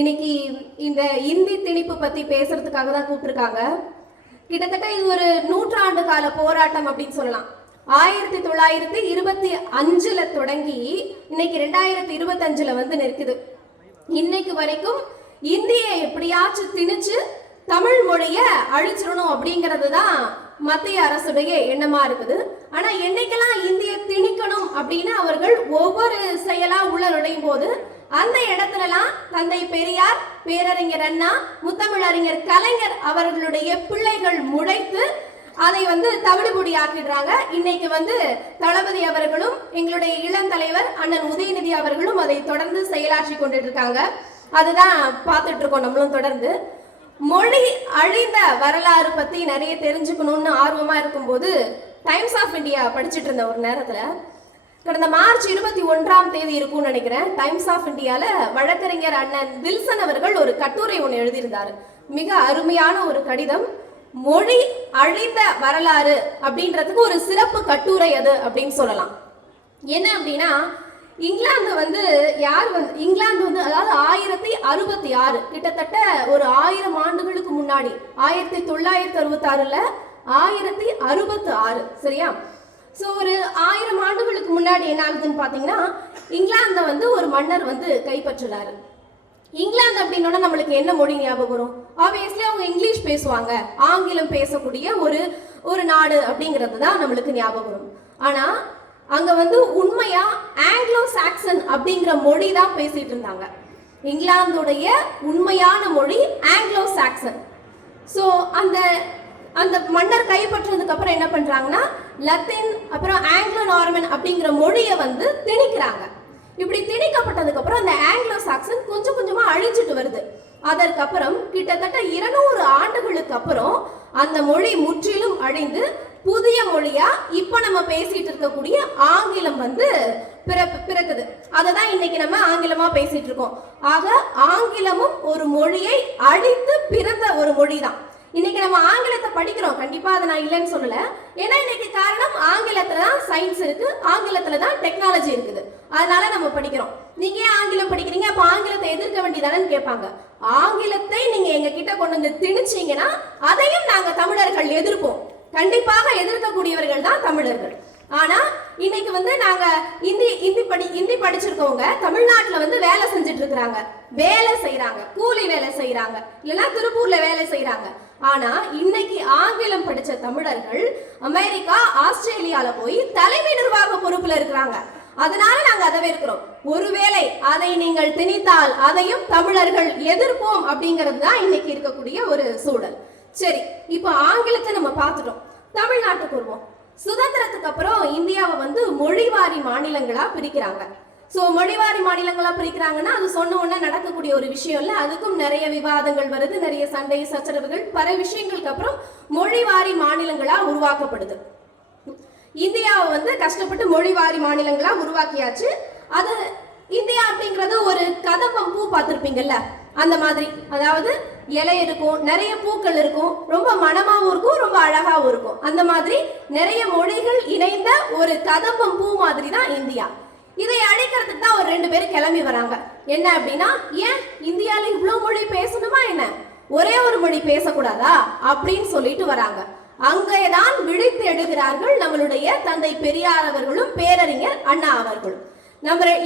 இன்னைக்கு இந்த இந்தி திணிப்பு பத்தி பேசுறதுக்காக தான் கூப்பிட்டுருக்காங்க. கிட்டத்தட்ட இது ஒரு நூற்றாண்டு கால போராட்டம் அப்படின்னு சொல்லலாம். 1925ல தொடங்கி இன்னைக்கு 2025ல வந்து நிற்குது. இன்னைக்கு வரைக்கும் இந்தியை எப்படியாச்சும் திணிச்சு தமிழ் மொழிய அழிச்சிடணும் அப்படிங்கிறது தான் மத்திய அரசுடைய எண்ணமா இருக்குது. ஆனா என்னைக்கெல்லாம் இந்திய திணிக்கணும் அப்படின்னு அவர்கள் ஒவ்வொரு செயலா உள்ள நுழையும் போது அந்த இடத்துலலாம் தந்தை பெரியார், பேரறிஞர் அண்ணா, முத்தமிழறிஞர் கலைஞர் அவர்களுடைய பிள்ளைகள் முளைத்து அதை வந்து தவிடுபொடி ஆக்கிடுறாங்க. இன்னைக்கு வந்து தளபதி அவர்களும் எங்களுடைய இளம் தலைவர் அண்ணன் உதயநிதி அவர்களும் அதை தொடர்ந்து செயலாற்றி கொண்டுட்டு இருக்காங்க. அதுதான் பார்த்துட்டு இருக்கோம் நம்மளும் தொடர்ந்து. மொழி அழிந்த வரலாறு பத்தி நிறைய தெரிஞ்சுக்கணும்னு ஆர்வமா இருக்கும்போது டைம்ஸ் ஆஃப் இந்தியா படிச்சுட்டு இருந்த ஒரு நேரத்துல கடந்த மார்ச் 21 இருக்கும்னு நினைக்கிறேன், டைம்ஸ் ஆஃப் இந்தியால வழக்கறிஞர் அண்ணன் வில்சன் அவர்கள் ஒரு கட்டுரை ஒன்று எழுதியிருந்தாரு. மிக அருமையான ஒரு கடிதம். மொழி அழிந்த வரலாறு அப்படின்றதுக்கு ஒரு சிறப்பு கட்டுரை அது அப்படின்னு சொல்லலாம். என்ன அப்படின்னா, இங்கிலாந்து வந்து இங்கிலாந்து வந்து அதாவது 1066 கிட்டத்தட்ட ஒரு 1000 ஆண்டுகளுக்கு முன்னாடி 1966ல 1066 சரியா? ஸோ ஒரு 1000 ஆண்டுகளுக்கு முன்னாடி என்ன ஆகுதுன்னு பார்த்தீங்கன்னா, இங்கிலாந்தை வந்து ஒரு மன்னர் வந்து கைப்பற்றுறாரு. இங்கிலாந்து அப்படின்னா நம்மளுக்கு என்ன மொழி ஞாபகம் வரும்? ஆப்வியஸ்லி அவங்க இங்கிலீஷ் பேசுவாங்க, ஆங்கிலம் பேசக்கூடிய ஒரு நாடு அப்படிங்கிறது தான் நம்மளுக்கு ஞாபகம் வரும். ஆனா அங்க வந்து உண்மையா ஆங்கிலோ சாக்சன் அப்படிங்கிற மொழி தான் பேசிட்டு இருந்தாங்க. இங்கிலாந்துடைய உண்மையான மொழி ஆங்கிலோ சாக்சன். ஸோ அந்த மன்னர் கைப்பற்றதுக்கு அப்புறம் என்ன பண்றாங்கன்னா, லத்தீன் அப்புறம் ஆங்கிலோ நார்மன் அப்படிங்கிற மொழியை வந்து திணிக்கிறாங்க. இப்படி திணிக்கப்பட்டதுக்கு அப்புறம் அந்த ஆங்கிலோ சாக்சன் கொஞ்சம் கொஞ்சமா அழிஞ்சிட்டு வருது. அதற்கப்புறம் கிட்டத்தட்ட 200 ஆண்டுகளுக்கு அப்புறம் அந்த மொழி முற்றிலும் அழிந்து புதிய மொழியா இப்ப நம்ம பேசிட்டு இருக்கக்கூடிய ஆங்கிலம் வந்து பிறக்குது. அததான் இன்னைக்கு நம்ம ஆங்கிலமா பேசிட்டு இருக்கோம். ஆக ஆங்கிலமும் ஒரு மொழியை அழித்து பிறந்த ஒரு மொழி தான். இன்னைக்கு நம்ம ஆங்கிலத்தை படிக்கிறோம், கண்டிப்பா அதை நான் இல்லைன்னு சொல்லல. ஏன்னா இன்னைக்கு காரணம் ஆங்கிலத்துல தான் சயின்ஸ் இருக்கு, ஆங்கிலத்துல தான் டெக்னாலஜி இருக்குது, அதனால நம்ம படிக்கிறோம். நீங்க ஏன் ஆங்கிலம் படிக்கிறீங்க, அப்ப ஆங்கிலத்தை எதிர்க்க வேண்டியதானு கேட்பாங்க. ஆங்கிலத்தை நீங்க எங்க கிட்ட கொண்டு வந்து திணிச்சீங்கன்னா அதையும் நாங்க தமிழர்கள் எதிர்ப்போம். கண்டிப்பாக எதிர்க்கக்கூடியவர்கள் தான் தமிழர்கள். ஆனா இன்னைக்கு வந்து நாங்க இந்தி படிச்சிருக்கவங்க தமிழ்நாட்டுல வந்து வேலை செஞ்சுட்டு இருக்கிறாங்க, வேலை செய்யறாங்க, கூலி வேலை செய்யறாங்க, இல்லைன்னா திருப்பூர்ல வேலை செய்யறாங்க. ஆனா இன்னைக்கு ஆங்கிலம் படிச்ச தமிழர்கள் அமெரிக்கா, ஆஸ்திரேலியால போய் தலைமை நிர்வாக பொறுப்புல இருக்கிறாங்க. அதனால நாங்க அதை இருக்கிறோம். ஒருவேளை அதை நீங்கள் திணித்தால் அதையும் தமிழர்கள் எதிர்ப்போம் அப்படிங்கிறது தான் இன்னைக்கு இருக்கக்கூடிய ஒரு சூழல். சரி, இப்போ ஆங்கிலத்தை நம்ம பார்த்துட்டோம். தமிழ்நாட்டுக்கு வருவோம். சுதந்திரத்துக்கு அப்புறம் இந்தியாவை வந்து மொழிவாரி மாநிலங்களா பிரிக்கிறாங்க. ஸோ மொழிவாரி மாநிலங்களா பிரிக்கிறாங்கன்னா அது சொன்ன உடனே நடக்கக்கூடிய ஒரு விஷயம் இல்லை. அதுக்கும் நிறைய விவாதங்கள் வருது, நிறைய சண்டை சச்சரவுகள், பல விஷயங்களுக்கு அப்புறம் மொழிவாரி மாநிலங்களா உருவாக்கப்படுது. இந்தியாவை வந்து கஷ்டப்பட்டு மொழிவாரி மாநிலங்களா உருவாக்கியாச்சு. அது இந்தியா அப்படிங்கிறது ஒரு கதம்பம் பூ பார்த்துருப்பீங்கல்ல, அந்த மாதிரி. அதாவது இலை இருக்கும், நிறைய பூக்கள் இருக்கும், ரொம்ப மனமாவும் இருக்கும், ரொம்ப அழகாவும் இருக்கும். அந்த மாதிரி நிறைய மொழிகள் இணைந்த ஒரு கதம்பம் பூ மாதிரி தான் இந்தியா. இதை அழைக்கிறதுக்கு தான் ஒரு 2 பேர் கிளம்பி வராங்க. என்ன அப்படின்னா, ஏன் இந்தியால இவ்வளவு மொழி பேசணுமா என்ன, ஒரே ஒரு மொழி பேசக்கூடாதா அப்படின்னு சொல்லிட்டு வராங்க. அங்கேதான் விழித்து எடுக்கிறார்கள் நம்மளுடைய தந்தை பெரியார் அவர்களும் பேரறிஞர் அண்ணா அவர்களும்.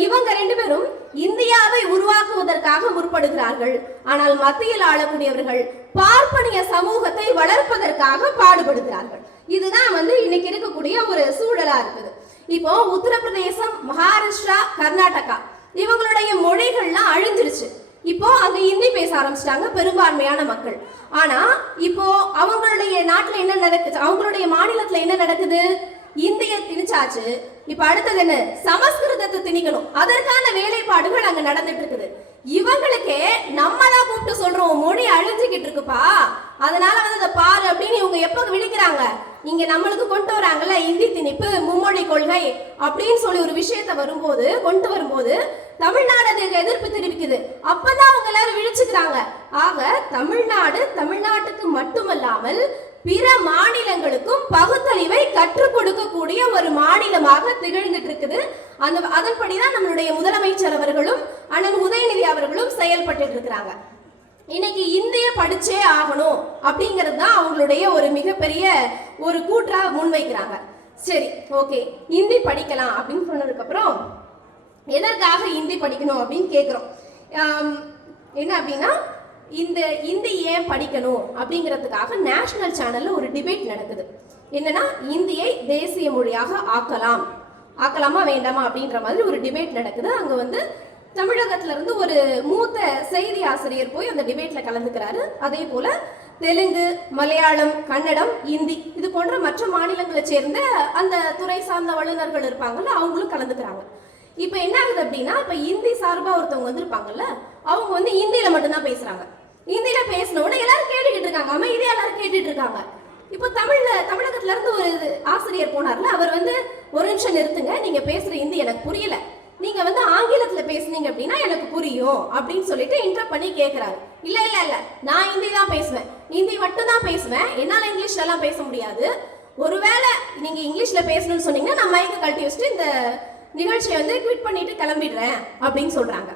இவங்க 2 பேரும் இந்தியாவை உருவாக்குவதற்காக முற்படுகிறார்கள். ஆனால் மத்தியில் ஆளக்கூடியவர்கள் பார்ப்பனிய சமூகத்தை வளர்ப்பதற்காக பாடுபடுகிறார்கள். இதுதான் வந்து இன்னைக்கு இருக்கக்கூடிய ஒரு சூழலா இருக்குது. இப்போ உத்தரப்பிரதேசம், மகாராஷ்டிரா, கர்நாடகா இவங்களுடைய மொழிகள்லாம் அழிஞ்சிருச்சு. இப்போ அங்க ஹிந்தி பேச ஆரம்பிச்சிட்டாங்க பெரும்பான்மையான மக்கள். ஆனா இப்போ அவங்களுடைய நாட்டுல என்ன நடக்குது, அவங்களுடைய மாநிலத்துல என்ன நடக்குது, இந்திய திணிச்சாச்சு. இப்ப அடுத்தது என்ன, சமஸ்கிருதத்தை திணிக்கணும். அதற்கான வேலைப்பாடுகள் அங்க நடந்துட்டு இருக்குது. இவங்களுக்கே நம்ம தான் கூப்பிட்டு சொல்றோம், மொழி அழிஞ்சுக்கிட்டு இருக்குப்பா, அதனால வந்து அதை பாரு அப்படின்னு இவங்க எப்ப விழிக்கிறாங்க, இங்க நம்மளுக்கு கொண்டு வராங்கல்ல இந்தி திணிப்பு, மும்மொழி கொள்கை அப்படின்னு சொல்லி ஒரு விஷயத்த கொண்டு வரும்போது தமிழ்நாடு அதுக்கு எதிர்ப்பு தெரிவிக்குது. அப்பதான் அவங்க எல்லாரும் விழிச்சுக்கிறாங்க. ஆக தமிழ்நாட்டுக்கு மட்டுமல்லாமல் பிற மாநிலங்களுக்கும் பகுத்தறிவை கற்றுக் கொடுக்கக்கூடிய ஒரு மாநிலமாக திகழ்ந்துட்டு இருக்குது. அதன்படிதான் நம்மளுடைய முதலமைச்சர் அவர்களும் அண்ணன் உதயநிதி அவர்களும் செயல்பட்டு இருக்கிறாங்க. இன்னைக்கு இந்திய படிச்சே ஆகணும் அப்படிங்கிறது தான் அவங்களுடைய ஒரு மிகப்பெரிய ஒரு கூற்றா முன்வைக்கிறாங்க. சரி, ஓகே, ஹிந்தி படிக்கலாம் அப்படின்னு சொன்னதுக்கு அப்புறம் எதற்காக ஹிந்தி படிக்கணும் அப்படின்னு கேட்குறோம். என்ன அப்படின்னா, இந்த ஹிந்தி ஏன் படிக்கணும் அப்படிங்கிறதுக்காக நேஷனல் சேனல்ல ஒரு டிபேட் நடக்குது. என்னன்னா, இந்தியை தேசிய மொழியாக ஆக்கலாமா வேண்டாமா அப்படின்ற மாதிரி ஒரு டிபேட் நடக்குது. அங்க வந்து தமிழகத்துல இருந்து ஒரு மூத்த செய்தி ஆசிரியர் போய் அந்த டிபேட்ல கலந்துக்கிறாரு. அதே போல தெலுங்கு, மலையாளம், கன்னடம், இந்தி இது போன்ற மற்ற மாநிலங்களை சேர்ந்த அந்த துறை சார்ந்த வல்லுநர்கள் இருப்பாங்கல்ல, அவங்களும் கலந்துக்கிறாங்க. இப்ப என்ன ஆகுது அப்படின்னா, இப்ப இந்தி சார்பா ஒருத்தவங்க வந்திருப்பாங்கல்ல, அவங்க வந்து இந்தியில மட்டும்தான் பேசுறாங்க. இந்தியில பேசினோட எல்லாரும் கேட்டுக்கிட்டு இருக்காங்க, அமைதியா எல்லாரும் கேட்டுட்டு இருக்காங்க. இப்போ தமிழகத்துல இருந்து ஒரு ஆசிரியர் போனார்ல, அவர் வந்து ஒரு நிமிஷம் நிறுத்துங்க, நீங்க பேசுற இந்தி எனக்கு புரியல, நீங்க வந்து ஆங்கிலத்துல பேசுனீங்க அப்படின்னா எனக்கு புரியும் அப்படின்னு சொல்லிட்டு இன்டர் பண்ணி கேட்கிறாரு. இல்ல இல்ல இல்ல, நான் ஹிந்தி தான் பேசுவேன், ஹிந்தி மட்டும் தான் பேசுவேன், என்னால இங்கிலீஷ்ல எல்லாம் பேச முடியாது. ஒருவேளை நீங்க இங்கிலீஷ்ல பேசணும்னு சொன்னீங்கன்னா நான் மைக்க கழட்டி வச்சுட்டு இந்த நிகழ்ச்சியை வந்து குவிட் பண்ணிட்டு கிளம்பிடுறேன் அப்படின்னு சொல்றாங்க.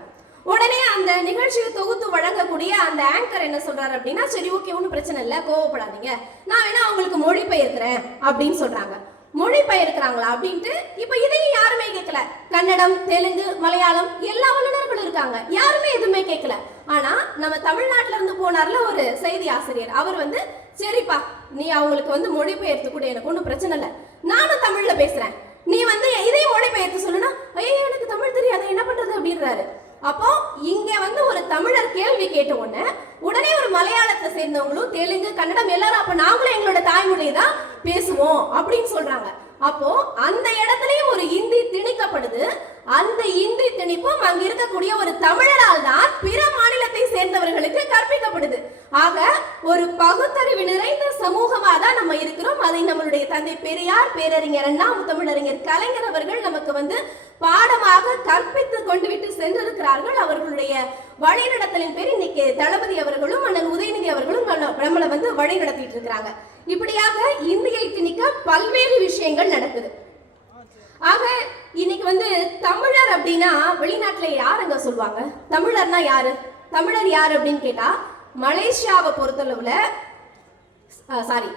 உடனே அந்த நிகழ்ச்சியை தொகுத்து வழங்கக்கூடிய அந்த ஆங்கர் என்ன சொல்றாரு அப்படின்னா, சரி ஓகே, ஒன்றும் பிரச்சனை இல்லை, கோவப்படாதீங்க, நான் வேணா அவங்களுக்கு மொழிபெயர்க்கிறேன் அப்படின்னு சொல்றாங்க. மொழிபெயர்க்கிறாங்களா அப்படின்ட்டு இப்ப இதையும் யாருமே கேட்கல. கன்னடம், தெலுங்கு, மலையாளம் எல்லா வல்லுநர்களும் இருக்காங்க, யாருமே எதுவுமே கேட்கல. ஆனா நம்ம தமிழ்நாட்டுல இருந்து போனார்ல ஒரு செய்தி ஆசிரியர், அவர் வந்து சரிப்பா, நீ அவங்களுக்கு வந்து மொழிபெயர்த்து கூட, எனக்கு ஒன்றும் பிரச்சனை இல்லை, நானும் தமிழ்ல பேசுறேன், நீ வந்து இதையும் மொழிபெயர்த்து சொல்லுனா, ஐயோ எனக்கு தமிழ் தெரியாது, என்ன பண்றது அப்படின்றாரு. அப்போ இங்க வந்து ஒரு தமிழர் கேள்வி கேட்ட உடனே ஒரு மலையாளத்தை சேர்ந்தவங்களும் தெலுங்கு, கன்னடம் எல்லாரும் அப்ப நாங்களும் எங்களோட தாய்மொழியை தான் பேசுவோம் அப்படின்னு சொல்றாங்க. அப்போ அந்த இடத்துலயும் ஒரு இந்தி திணிக்கப்படுது. அந்த இந்தி திணிப்பும் அங்க இருக்கக்கூடிய ஒரு தமிழரால் தான் பிற மாநிலத்தை சேர்ந்தவர்களுக்கு கற்பிக்கப்படுது. ஆக ஒரு பகுத்தறிவு நிறைந்த சமூகமா தான் நம்ம இருக்கிறோம். அதை நம்மளுடைய தந்தை பெரியார், பேரறிஞர் அண்ணா, முத்தமிழறிஞர் கலைஞர் அவர்கள் நமக்கு வந்து பாடமாக கற்பித்து கொண்டு விட்டு சென்றிருக்கிறார்கள். அவர்களுடைய வழிநடத்தலின் பேர் இன்னைக்கு தளபதி அவர்களும் அண்ணன் உதயநிதி அவர்களும் நம்மளை வந்து வழி நடத்திட்டு இருக்கிறாங்க. இப்படியாக இந்தியை திணிக்க பல்வேறு விஷயங்கள் நடக்குது. ஆக இன்னைக்கு வந்து தமிழர் அப்படின்னா வெளிநாட்டுல யாருங்க சொல்லுவாங்க? தமிழர்னா யாரு? தமிழர் யாரு அப்படின்னு கேட்டா, மலேசியாவை பொறுத்தளவுல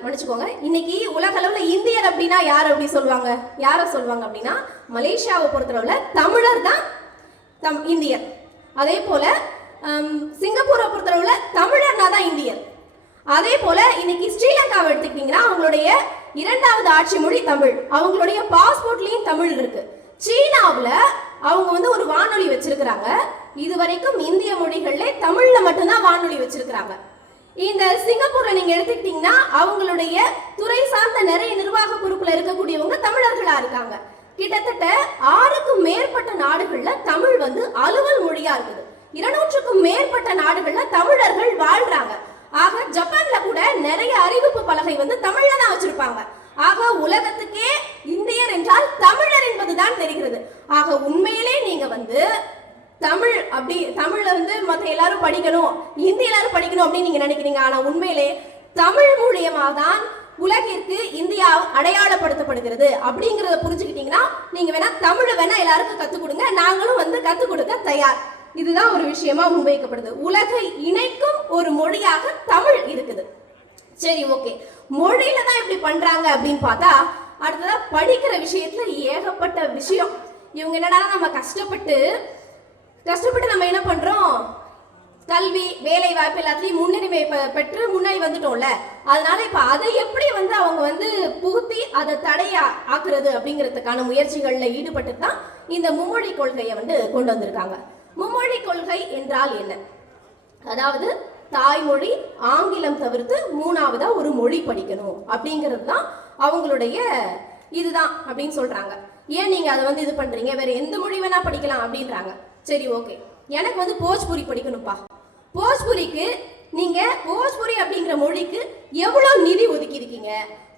மன்னிச்சுக்கோங்க, இன்னைக்கு உலக அளவுல இந்தியர் அப்படின்னா யார் அப்படி சொல்லுவாங்க? யார சொல்லுவாங்க அப்படின்னா, மலேசியாவை பொறுத்தளவுல தமிழர் தான் இந்தியர். அதே போல சிங்கப்பூரை பொறுத்தளவுல தமிழர்னா தான் இந்தியர். அதே போல இன்னைக்கு ஸ்ரீலங்காவை எடுத்துக்கிட்டீங்கன்னா அவங்களுடைய இரண்டாவது ஆட்சி மொழி தமிழ், அவங்களுடைய பாஸ்போர்ட்லயும் தமிழ் இருக்கு. சீனாவுல அவங்க வந்து ஒரு வானொலி வச்சிருக்கிறாங்க, இதுவரைக்கும் இந்திய மொழிகள்ல தமிழ்ல மட்டும்தான் வானொலி வச்சிருக்கிறாங்க. இந்த சிங்கப்பூர்ல நீங்க எடுத்துக்கிட்டீங்கன்னா அவங்களுடைய துறை சார்ந்த நிறைய நிர்வாக பொறுப்புல இருக்கக்கூடியவங்க தமிழர்களா இருக்காங்க. கிட்டத்தட்ட 6க்கும் மேற்பட்ட நாடுகள்ல தமிழ் வந்து அலுவல் மொழியா இருக்குது. 200க்கும் மேற்பட்ட நாடுகள்ல தமிழர்கள் வாழ்றாங்க. ஆக ஜப்பான்ல கூட நிறைய அறிவிப்பு பலகை வந்து தமிழ்ல தான் வச்சிருப்பாங்க. ஆக உலகத்துக்கே இந்தியர் என்றால் தமிழர் என்பதுதான் தெரிகிறது. ஆக உண்மையிலே நீங்க வந்து தமிழ்ல வந்து மற்ற எல்லாரும் படிக்கணும், இந்தி எல்லாரும் படிக்கணும் அப்படின்னு நீங்க நினைக்கிறீங்க. ஆனா உண்மையிலே தமிழ் மூலியமா தான் உலகிற்கு இந்தியா அடையாளப்படுத்தப்படுகிறது அப்படிங்கறத புரிஞ்சுக்கிட்டீங்கன்னா நீங்க வேணா தமிழ் வேணா எல்லாருக்கும் கத்துக் கொடுங்க, நாங்களும் வந்து கத்துக் கொடுக்க தயார். இதுதான் ஒரு விஷயமா முன்வைக்கப்படுது. உலகை இணைக்கும் ஒரு மொழியாக தமிழ் இருக்குது. சரி, ஓகே, மொழியில தான் இப்படி பண்றாங்க அப்படின்னு பார்த்தா, அடுத்ததா படிக்கிற விஷயத்துல ஏகப்பட்ட விஷயம். இவங்க என்னடா நம்ம கஷ்டப்பட்டு நம்ம என்ன பண்றோம், கல்வி, வேலை வாய்ப்பு எல்லாத்துலயும் முன்னுரிமை பெற்று முன்னாடி வந்துட்டோம்ல, அதனால இப்ப அதை எப்படி வந்து அவங்க வந்து புகுத்தி அதை தடையா ஆக்குறது அப்படிங்கிறதுக்கான முயற்சிகள்ல ஈடுபட்டு தான் இந்த மும்மொழி கொள்கையை வந்து கொண்டு வந்திருக்காங்க. மும்மொழி கொள்கை என்றால் என்ன? அதாவது தாய்மொழி ஆங்கிலம் தவிர்த்து 3ஆவதா ஒரு மொழி படிக்கணும் அப்படிங்கிறது தான் அவங்களுடைய இதுதான் அப்படின்னு சொல்றாங்க. ஏன் நீங்க அதை வந்து இது பண்றீங்க, வேற எந்த மொழி வேணா படிக்கலாம் அப்படின்றாங்க. சரி, ஓகே, எனக்கு வந்து போஜ்புரி படிக்கணும்ப்பா. போஜ்புரிக்கு நீங்க போஜ்புரி அப்படிங்கிற மொழிக்கு எவ்வளவு நிதி ஒதுக்கி இருக்கீங்க,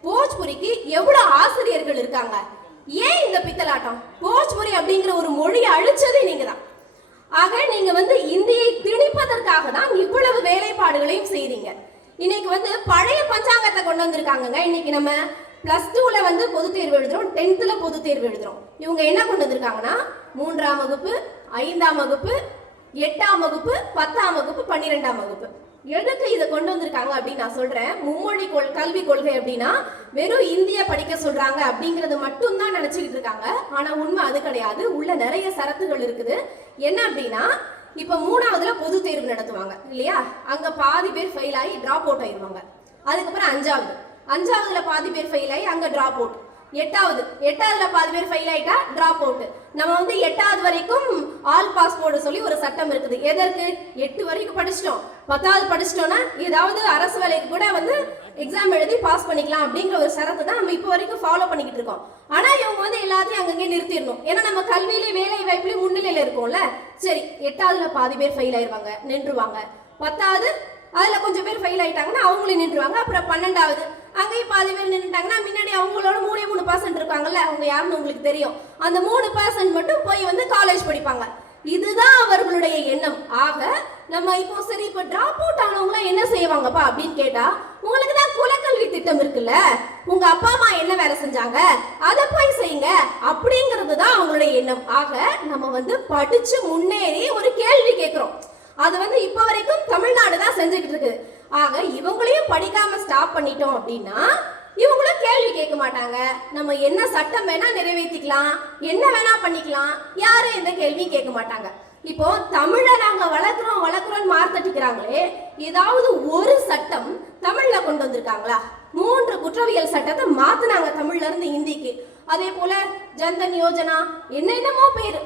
போஜ்புரிக்கு எவ்வளவு ஆசிரியர்கள் இருக்காங்க, ஏன் இந்த பித்தலாட்டம்? போஜ்புரி அப்படிங்கிற ஒரு மொழியை அழிச்சதே நீங்க தான். ஆக நீங்க வந்து இந்தியை திணிப்பதற்காக தான் இவ்வளவு வேலைப்பாடுகளையும் செய்றீங்க. இன்னைக்கு வந்து பழைய பஞ்சாங்கத்தை கொண்டு வந்திருக்காங்கங்க. இன்னைக்கு நம்ம +2ல வந்து பொது தேர்வு எழுதுறோம், 10th பொது தேர்வு எழுதுறோம். இவங்க என்ன கொண்டு வந்திருக்காங்கன்னா 3ஆம் வகுப்பு, 5ஆம் வகுப்பு, 8ஆம் வகுப்பு, 10ஆம் வகுப்பு, 12ஆம் வகுப்பு. எதுக்கு இதை கொண்டு வந்திருக்காங்க அப்படின்னு நான் சொல்றேன். மும்மொழி கல்வி கொள்கை அப்படின்னா வெறும் இந்திய படிக்க சொல்றாங்க அப்படிங்கறது மட்டும் தான் நினைச்சுக்கிட்டு இருக்காங்க. ஆனா உண்மை அது கிடையாது. உள்ள நிறைய சரத்துகள் இருக்குது. என்ன அப்படின்னா இப்ப 3ஆவதுல பொது தேர்வு நடத்துவாங்க இல்லையா, அங்க பாதி பேர் ஃபெயில் ஆகி டிராப் அவுட் ஆயிடுவாங்க. அதுக்கப்புறம் 5ஆவதுல பாதி பேர் ஃபெயில் ஆகி அங்க டிராப் அவுட். 8ஆவதுல பாதி பேர் ஃபெயில் ஆயிட்டா டிராப் அவுட். நம்ம வந்து 8ஆவது வரைக்கும் ஆல் பாஸ் போட சொல்லி ஒரு சட்டம் இருக்குது. எதற்கு? 8 வரைக்கும் படிச்சிட்டோம், 10ஆவது படிச்சிட்டோம்னா ஏதாவது அரசு வேலைக்கு கூட வந்து எக்ஸாம் எழுதி பாஸ் பண்ணிக்கலாம் அப்படிங்கிற ஒரு சரத்தை தான் நம்ம இப்போ வரைக்கும் ஃபாலோ பண்ணிக்கிட்டு இருக்கோம். ஆனா இவங்க வந்து எல்லாத்தையும் அங்கங்கே நிறுத்திடணும். ஏன்னா நம்ம கல்வியிலே வேலை வாய்ப்புலேயும் முன்னிலையில இருக்கோம்ல. சரி, 8ஆவதுல பாதி பேர் ஃபெயில் ஆயிடுவாங்க, நின்றுவாங்க. 10ஆவது அதுல கொஞ்சம் பேர் ஃபெயில் ஆயிட்டாங்கன்னா அவங்களும் நின்றுவாங்க. அப்புறம் 12ஆவது அங்கேயும் பாதி பேர் நின்றுட்டாங்கன்னா முன்னாடி அவங்களோட 3% இருக்காங்கல்ல, அவங்க யாருன்னு உங்களுக்கு தெரியும். அந்த 3% மட்டும் போய் வந்து காலேஜ் படிப்பாங்க. இதுதான் அவர்களுடைய எண்ணம். ஆக நம்ம இப்போ சரி, இப்போ டிராப் அவுட் ஆனவங்களாம் என்ன செய்வாங்கப்பா அப்படின்னு கேட்டா, உங்களுக்கு தான் குலக்கல்வி திட்டம் இருக்குல்ல, உங்க அப்பா அம்மா என்ன வேலை செஞ்சாங்க அதை போய் செய்யுங்க அப்படிங்கிறது தான் அவங்களுடைய எண்ணம். ஆக நம்ம வந்து படிச்சு முன்னேறி ஒரு கேள்வி கேட்கிறோம். அது வந்து இப்ப வரைக்கும் தமிழ்நாடு தான் செஞ்சுக்கிட்டு இருக்கு. ஆக இவங்களையும் படிக்காம ஸ்டாப் பண்ணிட்டோம் அப்படின்னா இவங்களும் கேள்வி கேட்க மாட்டாங்க. நம்ம என்ன சட்டம் வேணா நிறைவேற்றிக்கலாம், என்ன வேணா பண்ணிக்கலாம், யாரும் எந்த கேள்வியும் கேட்க மாட்டாங்க. இப்போ தமிழை நாங்க வளர்க்குறோம் மார்த்தட்டிக்கிறாங்களே, ஏதாவது ஒரு சட்டம் தமிழ்ல கொண்டு வந்திருக்காங்களா? 3 குற்றவியல் சட்டத்தை மாத்தினாங்க தமிழ்ல இருந்து ஹிந்திக்கு. அதே போல ஜன்தன் யோஜனா, என்னென்னமோ பேரு.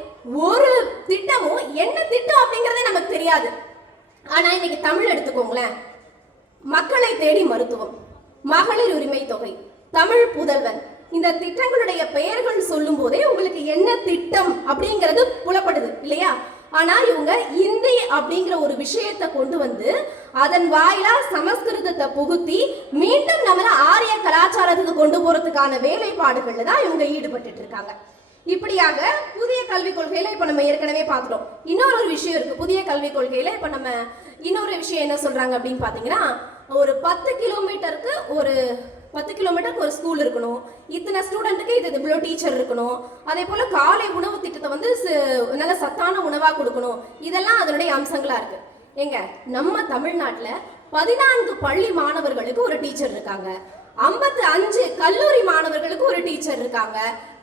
ஒரு திட்டமும் என்ன திட்டம் அப்படிங்கறதே நமக்கு தெரியாது. ஆனா இன்னைக்கு தமிழ் எடுத்துக்கோங்களேன், மக்களை தேடி மருத்துவம், மகளிர் உரிமை தொகை, தமிழ் புதல்வன், இந்த திட்டங்களுடைய பெயர்கள் சொல்லும் போதே உங்களுக்கு என்ன திட்டம் அப்படிங்கிறது புலப்படுது இல்லையா? ஆனா இவங்க இந்தி அப்படிங்கிற ஒரு விஷயத்தை கொண்டு வந்து அதன் வாயிலா சமஸ்கிருதத்தை புகுத்தி மீண்டும் நம்மள ஆரிய கலாச்சாரத்துக்கு கொண்டு போறதுக்கான வேலைப்பாடுகள்ல தான் இவங்க ஈடுபட்டு இருக்காங்க. இப்படியாக புதிய கல்விக் கொள்கையில இப்ப நம்ம ஏற்கனவே பார்த்துட்டோம். இன்னொரு விஷயம் இருக்கு புதிய கல்விக் கொள்கையில. இப்ப நம்ம இன்னொரு விஷயம் என்ன சொல்றாங்க அப்படின்னு பாத்தீங்கன்னா, ஒரு 10 கிலோமீட்டருக்கு ஒரு ஸ்கூல் இருக்கணும், இத்தனை ஸ்டூடெண்ட்டுக்கு இது இவ்வளோ டீச்சர் இருக்கணும், அதே போல காலை உணவு திட்டத்தை வந்து நல்ல சத்தான உணவா கொடுக்கணும். இதெல்லாம் அதனுடைய அம்சங்களா இருக்கு. எங்க நம்ம தமிழ்நாட்டுல 14 பள்ளி மாணவர்களுக்கு ஒரு டீச்சர் இருக்காங்க, 55 கல்லூரி மாணவர்களுக்கு ஒரு டீச்சர் இருக்காங்க.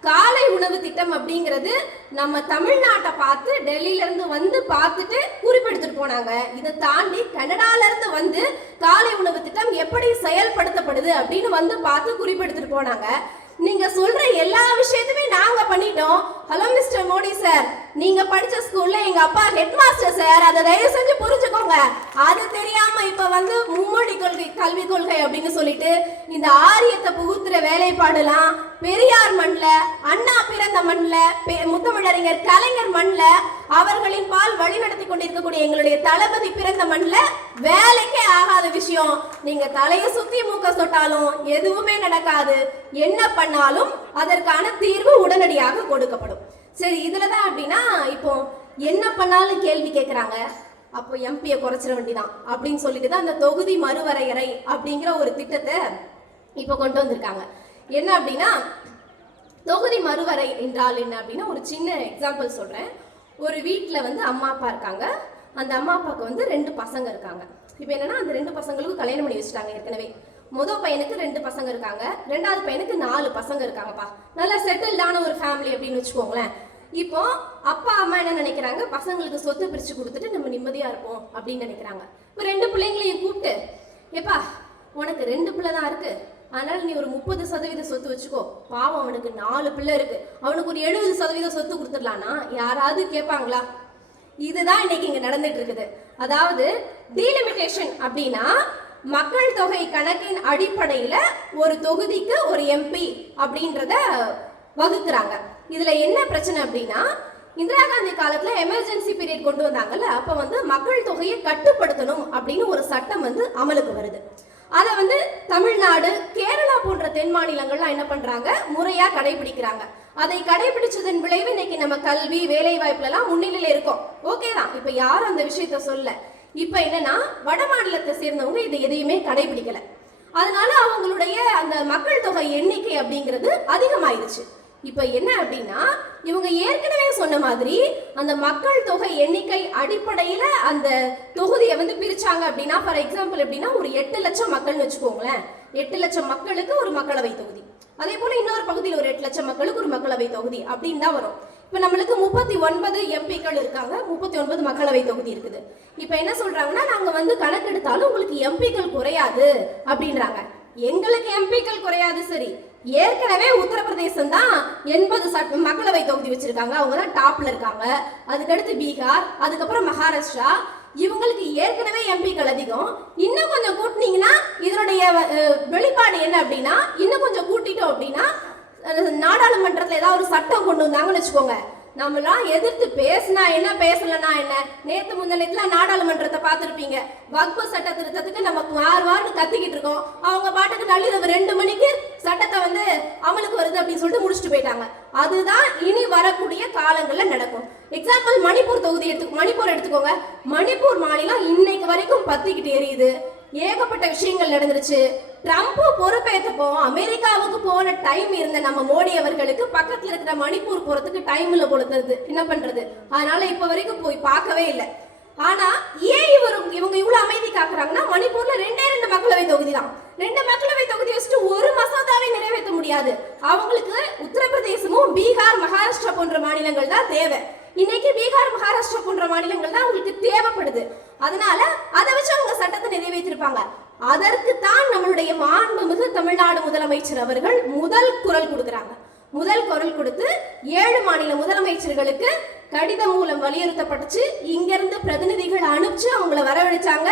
காலை உணவு திட்டம் அப்படிங்கிறது நம்ம தமிழ்நாட்டை பார்த்து டெல்லியில இருந்து வந்து பார்த்துட்டு குறிப்பெடுத்துட்டு போனாங்க. இதை தாண்டி கனடால இருந்து வந்து காலை உணவு திட்டம் எப்படி செயல்படுத்தப்படுது அப்படின்னு வந்து பார்த்து குறிப்பெடுத்துட்டு போனாங்க. நீங்க சொல்ற எல்லா விஷயத்தையுமே நாங்க பண்ணிட்டோம். ஹலோ மிஸ்டர் மோடி சார், நீங்க படிச்ச ஸ்கூல்ல எங்க அப்பா ஹெட் மாஸ்டர் சார், அதை தயவு செஞ்சு புரிஞ்சுக்கோங்க. அது தெரியாம இப்ப வந்து மும்மொழி கொள்கை கல்வி கொள்கை அப்படின்னு சொல்லிட்டு இந்த ஆரியத்தை புகுத்துற வேலைப்பாடுலாம் பெரியார் மண்ல, அண்ணா பிறந்த மண்ல, முத்தமிழறிஞர் கலைஞர் மண்ல, அவர்களின் பால் வழி நடத்தி கொண்டிருக்கக்கூடிய எங்களுடைய தளபதி பிறந்த மண்ல வேலைக்கே ஆகாத விஷயம். நீங்க தலையை சுத்தி மூக்க சொட்டாலும் எதுவுமே நடக்காது. என்ன பண்ணாலும் அதற்கான தீர்வு உடனடியாக கொடுக்கப்படும். சரி, இதுலதான் அப்படின்னா இப்போ என்ன பண்ணாலும் கேள்வி கேட்கிறாங்க, அப்போ எம்பியை குறைச்சிட வேண்டிதான் அப்படின்னு சொல்லிட்டு தான் அந்த தொகுதி மறுவரையறை அப்படிங்கிற ஒரு திட்டத்தை இப்போ கொண்டு வந்திருக்காங்க. என்ன அப்படின்னா, தொகுதி மறுவரை என்றால் என்ன அப்படின்னா, ஒரு சின்ன எக்ஸாம்பிள் சொல்றேன். ஒரு வீட்டில் வந்து அம்மா அப்பா இருக்காங்க. அந்த அம்மா அப்பாவுக்கு வந்து 2 பசங்க இருக்காங்க. இப்போ என்னன்னா, அந்த 2 பசங்களுக்கும் கல்யாணம் பண்ணி வச்சுட்டாங்க ஏற்கனவே. முதல் பையனுக்கு 2 பசங்க இருக்காங்க, 2வது பையனுக்கு 4 பசங்க இருக்காங்கப்பா. நல்லா செட்டில்டான ஒரு ஃபேமிலி அப்படின்னு வச்சுக்கோங்களேன். இப்போ அப்பா அம்மா என்ன நினைக்கிறாங்க, பசங்களுக்கு சொத்து பிரிச்சு கொடுத்துட்டு நம்ம நிம்மதியா இருப்போம் அப்படின்னு நினைக்கிறாங்க. இப்போ 2 பிள்ளைங்களையும் கூப்பிட்டு, ஏப்பா உனக்கு 2 பிள்ளை தான் இருக்கு, அதனால நீ ஒரு 30% சொத்து வச்சுக்கோ, பாவம் அவனுக்கு 4 பிள்ளை இருக்கு, அவனுக்கு ஒரு 70% சொத்து கொடுத்துடலான்னா யாராவது கேட்பாங்களா? இதுதான் இன்னைக்கு இங்க நடந்துட்டு இருக்குது. அதாவது டீலிமிட்டேஷன் அப்படின்னா மக்கள் தொகை கணக்கின் அடிப்படையில ஒரு தொகுதிக்கு ஒரு எம்பி அப்படின்றத வகுக்குறாங்க. இதுல என்ன பிரச்சனை அப்படின்னா, இந்திரா காந்தி காலத்துல எமர்ஜென்சி பீரியட் கொண்டு வந்தாங்கல்ல, அப்ப வந்து மக்கள் தொகையை கட்டுப்படுத்தணும் அப்படின்னு ஒரு சட்டம் வந்து அமலுக்கு வருது. அதை வந்து தமிழ்நாடு, கேரளா போன்ற தென் மாநிலங்கள்லாம் என்ன பண்றாங்க, முறையா கடைபிடிக்கிறாங்க. அதை கடைபிடிச்சதன் விளைவு இன்னைக்கு நம்ம கல்வி வேலை வாய்ப்புல எல்லாம் முன்னிலையில இருக்கோம். ஓகே தான், இப்ப யாரும் அந்த விஷயத்த சொல்ல. இப்ப என்னன்னா வட மாநிலத்தை சேர்ந்தவங்க இதை எதையுமே கடைபிடிக்கல. அதனால அவங்களுடைய அந்த மக்கள் தொகை எண்ணிக்கை அப்படிங்கிறது அதிகமாயிருச்சு. இப்ப என்ன அப்படின்னா இவங்க ஏற்கனவே சொன்ன மாதிரி அந்த மக்கள் தொகை எண்ணிக்கை அடிப்படையில அந்த தொகுதியை வந்து பிரிச்சாங்க அப்படின்னா, ஃபார் எக்ஸாம்பிள் எப்படின்னா ஒரு 8 லட்சம் மக்கள்னு வச்சுக்கோங்களேன். 8 லட்சம் மக்களுக்கு ஒரு மக்களவை தொகுதி, அதே போல இன்னொரு பகுதியில் ஒரு 8 லட்சம் மக்களுக்கு ஒரு மக்களவை தொகுதி அப்படின்னு தான் வரும். இப்ப நம்மளுக்கு 39 எம்பிக்கள் இருக்காங்க, 39 மக்களவை தொகுதி இருக்குது. இப்ப என்ன சொல்றாங்கன்னா நாங்க வந்து கணக்கெடுத்தாலும் உங்களுக்கு எம்பிக்கள் குறையாது அப்படின்றாங்க. எங்களுக்கு எம்பிக்கள் குறையாது சரி, ஏற்கனவே உத்தரப்பிரதேசம் தான் 80 மக்களவை தொகுதி வச்சிருக்காங்க, அவங்க தான் டாப்ல இருக்காங்க. அதுக்கடுத்து பீகார், அதுக்கப்புறம் மகாராஷ்டிரா. இவங்களுக்கு ஏற்கனவே எம்பிக்கள் அதிகம். இன்னும் கொஞ்சம் கூட்டினீங்கன்னா இதனுடைய வெளிப்பாடு என்ன அப்படின்னா, இன்னும் கொஞ்சம் கூட்டிட்டோம் அப்படின்னா நாடாளுமன்றத்தில் ஏதாவது ஒரு சட்டம் கொண்டு வந்தாங்கன்னு வச்சுக்கோங்க, நம்மளாம் எதிர்த்து பேசினா என்ன பேசலன்னா என்ன. நேத்து முந்தினத்துல நாடாளுமன்றத்தை பார்த்துருப்பீங்க, வக்பு சட்ட திருத்தத்துக்கு நமக்கு வார்னு கத்திக்கிட்டு இருக்கோம். அவங்க பாட்டுக்கு நள்ளிரவு 2 மணிக்கு சட்டத்தை வந்து அமலுக்கு வருது அப்படின்னு சொல்லிட்டு முடிச்சுட்டு போயிட்டாங்க. அதுதான் இனி வரக்கூடிய காலங்கள்ல நடக்கும். எக்ஸாம்பிள் மணிப்பூர் தொகுதி மணிப்பூர் எடுத்துக்கோங்க. மணிப்பூர் மாநிலம் இன்னைக்கு வரைக்கும் பத்திக்கிட்டு எரியுது. ஏகப்பட்ட விஷயங்கள் நடந்துருச்சு. ட்ரம்ப் பொறுப்பேற்றப்போ அமெரிக்காவுக்கு போன டைம் இருந்த நம்ம மோடி அவர்களுக்கு பக்கத்துல இருக்கிற மணிப்பூர் போறதுக்கு டைம் இல்ல பொழுது என்ன பண்றது, அதனால இப்ப வரைக்கும் போய் பார்க்கவே இல்லை. ஆனா ஏன் இவங்க இவ்வளவு அமைதி காக்குறாங்கன்னா, மணிப்பூர்ல 2 மக்களவை தொகுதி தான். 2 மக்களவை தொகுதி வச்சுட்டு ஒரு மசோதாவை நிறைவேற்ற முடியாது. அவங்களுக்கு உத்தரப்பிரதேசமும் பீகார் மகாராஷ்டிரா போன்ற மாநிலங்கள் தான் தேவை. இன்னைக்கு பீகார் மகாராஷ்டிரா போன்ற மாநிலங்கள் தான் அவங்களுக்கு தேவைப்படுது. அதனால அதை வச்சு அவங்க சட்டத்தை நிறைவேற்றிருப்பாங்க. அதற்கு தான் நம்மளுடைய மாண்புமிகு தமிழ்நாடு முதலமைச்சர் அவர்கள் முதல் குரல் கொடுக்குறாங்க. முதல் குரல் கொடுத்து 7 மாநில முதலமைச்சர்களுக்கு கடிதம் மூலம் வலியுறுத்தப்பட்டுச்சு. இங்கிருந்து பிரதிநிதிகள் அனுப்பிச்சு அவங்கள வரவழைச்சாங்க.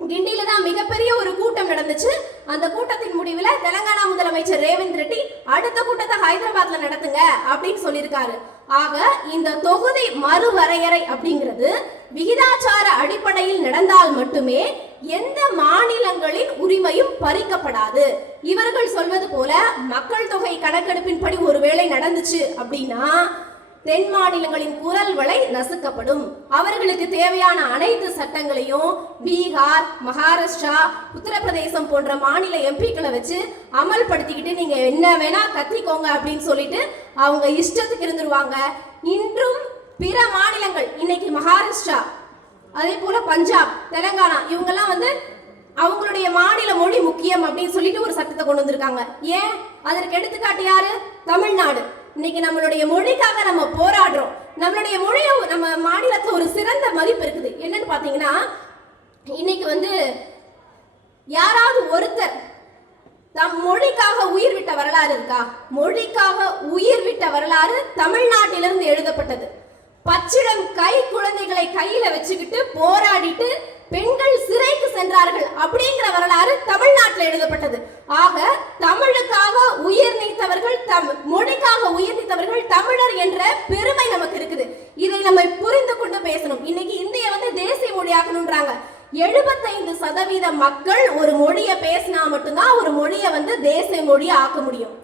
கிண்டியில தான் மிகப்பெரிய ஒரு கூட்டம் நடந்துச்சு. அந்த கூட்டத்தின் முடிவுல தெலங்கானா முதலமைச்சர் ரேவந்த் ரெட்டி அடுத்த கூட்டத்தை ஹைதராபாத்ல நடத்துங்க அப்படின்னு சொல்லியிருக்காரு. ஆக இந்த தொகுதி மறுவரையறை அப்படிங்கிறது விகிதாச்சார அடிப்படையில் நடந்தால் மட்டுமே எந்த மாநிலங்களின் உரிமையும் பறிக்கப்படாது. இவர்கள் சொல்வது போல மக்கள் தொகை கணக்கெடுப்பின்படி ஒருவேளை நடந்துச்சு அப்படின்னா தென் மாநிலங்களின் குரல் வளை நசுக்கப்படும். அவர்களுக்கு தேவையான அனைத்து சட்டங்களையும் பீகார், மகாராஷ்டிரா, உத்தரப்பிரதேசம் போன்ற மாநில எம்பிக்களை வச்சு அமல்படுத்திக்கிட்டு நீங்க என்ன வேணா கத்திக்கோங்க அப்படின்னு சொல்லிட்டு அவங்க இஷ்டத்துக்கு இருந்துருவாங்க. இன்றும் பிற மாநிலங்கள், இன்னைக்கு மகாராஷ்டிரா, அதே போல பஞ்சாப், தெலங்கானா, இவங்கெல்லாம் வந்து அவங்களுடைய மாநில மொழி முக்கியம் அப்படின்னு சொல்லிட்டு ஒரு சட்டத்தை கொண்டு வந்திருக்காங்க. ஏன்? அதற்கு எடுத்துக்காட்டு யாரு? தமிழ்நாடு. இன்னைக்கு நம்மளுடைய மொழிக்காக நம்ம போராடுறோம். நம்மளுடைய மொழியை நம்ம மாநிலத்துல ஒரு சிறந்த மதிப்பு இருக்குது. என்னன்னு பாத்தீங்கன்னா, இன்னைக்கு வந்து யாராவது ஒருத்தர் தம் மொழிக்காக உயிர் விட்ட வரலாறு இருக்கா? மொழிக்காக உயிர் விட்ட வரலாறு தமிழ்நாட்டிலிருந்து எழுதப்பட்டது. பச்சிடம் கை குழந்தைகளை கையில வச்சுக்கிட்டு போராடிட்டு பெண்கள் சிறைக்கு சென்றார்கள் அப்படிங்கிற வரலாறு தமிழ்நாட்டில் எழுதப்பட்டது. ஆக தமிழுக்காக உயிர் நீத்தவர்கள், மொழிக்காக உயிர் நீத்தவர்கள் தமிழர் என்ற பெருமை நமக்கு இருக்குது. இதை நம்ம புரிந்து கொண்டு பேசணும். இன்னைக்கு இந்திய வந்து தேசிய மொழியாக்கணும்ன்றாங்க. 75% மக்கள் ஒரு மொழியை பேசினா மட்டும்தான் ஒரு மொழியை வந்து தேசிய மொழியை ஆக்க முடியும்.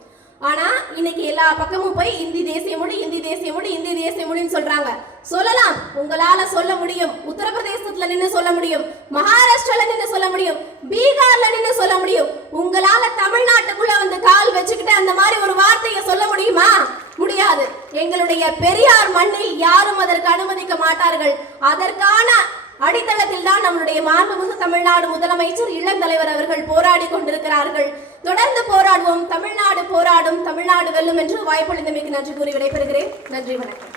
ஆனா இன்னைக்கு எல்லா பக்கமும் போய் இந்தி தேசிய மொழி, இந்தி தேசிய மொழி, இந்தி தேசிய மொழின்னு சொல்றாங்க. சொல்லலாம், உங்களால சொல்ல முடியும். உத்தரப்பிரதேசத்துல நின்று சொல்ல முடியும், மகாராஷ்டிரால நின்று சொல்ல முடியும், பீகார்ல நின்று சொல்ல முடியும். உங்களால தமிழ்நாட்டுக்குள்ள வந்து கால் வச்சுக்கிட்டு அந்த மாதிரி ஒரு வார்த்தையை சொல்ல முடியுமா? முடியாது. எங்களுடைய பெரியார் மண்ணில் யாரும் அதற்கு அனுமதிக்க மாட்டார்கள். அதற்கான அடித்தளத்தில் தான் நம்மளுடைய மாண்புமிகு தமிழ்நாடு முதலமைச்சர் இளந்தலைவர் அவர்கள் போராடி கொண்டிருக்கிறார்கள். தொடர்ந்து போராடுவோம். தமிழ்நாடு போராடும், தமிழ்நாடு வெல்லும் என்று வாய்ப்பளித்தமைக்கு நன்றி கூறி விடைபெறுகிறேன். நன்றி, வணக்கம்.